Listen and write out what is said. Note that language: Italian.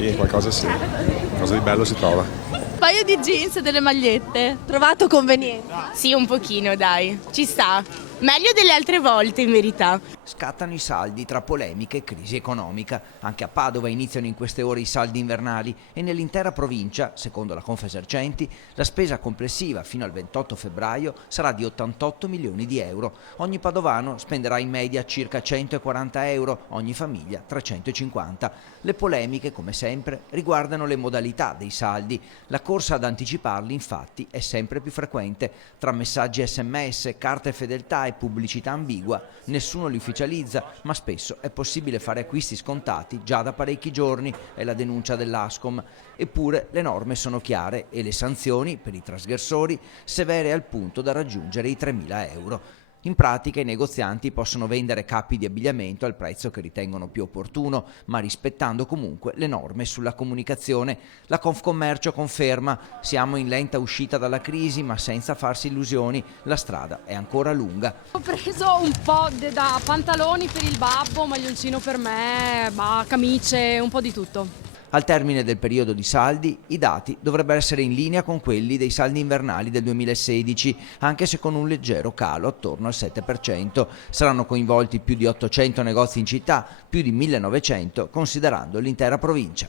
Sì, qualcosa di bello si trova. Un paio di jeans e delle magliette. Trovato conveniente? Sì, un pochino, dai. Ci sta. Meglio delle altre volte, in verità. Scattano i saldi tra polemiche e crisi economica. Anche a Padova iniziano in queste ore i saldi invernali e nell'intera provincia, secondo la Confesercenti, la spesa complessiva fino al 28 febbraio sarà di 88 milioni di euro. Ogni padovano spenderà in media circa 140 euro, ogni famiglia 350. Le polemiche, come sempre, riguardano le modalità dei saldi. La corsa ad anticiparli, infatti, è sempre più frequente. Tra messaggi SMS, carte fedeltà e pubblicità ambigua, nessuno li ufficializza, ma spesso è possibile fare acquisti scontati già da parecchi giorni, è la denuncia dell'Ascom. Eppure le norme sono chiare e le sanzioni per i trasgressori severe al punto da raggiungere i 3.000 euro. In pratica i negozianti possono vendere capi di abbigliamento al prezzo che ritengono più opportuno, ma rispettando comunque le norme sulla comunicazione. La Confcommercio conferma: siamo in lenta uscita dalla crisi, ma senza farsi illusioni, la strada è ancora lunga. Ho preso un po' da pantaloni per il babbo, maglioncino per me, camicie, un po' di tutto. Al termine del periodo di saldi, i dati dovrebbero essere in linea con quelli dei saldi invernali del 2016, anche se con un leggero calo attorno al 7%. Saranno coinvolti più di 800 negozi in città, più di 1900 considerando l'intera provincia.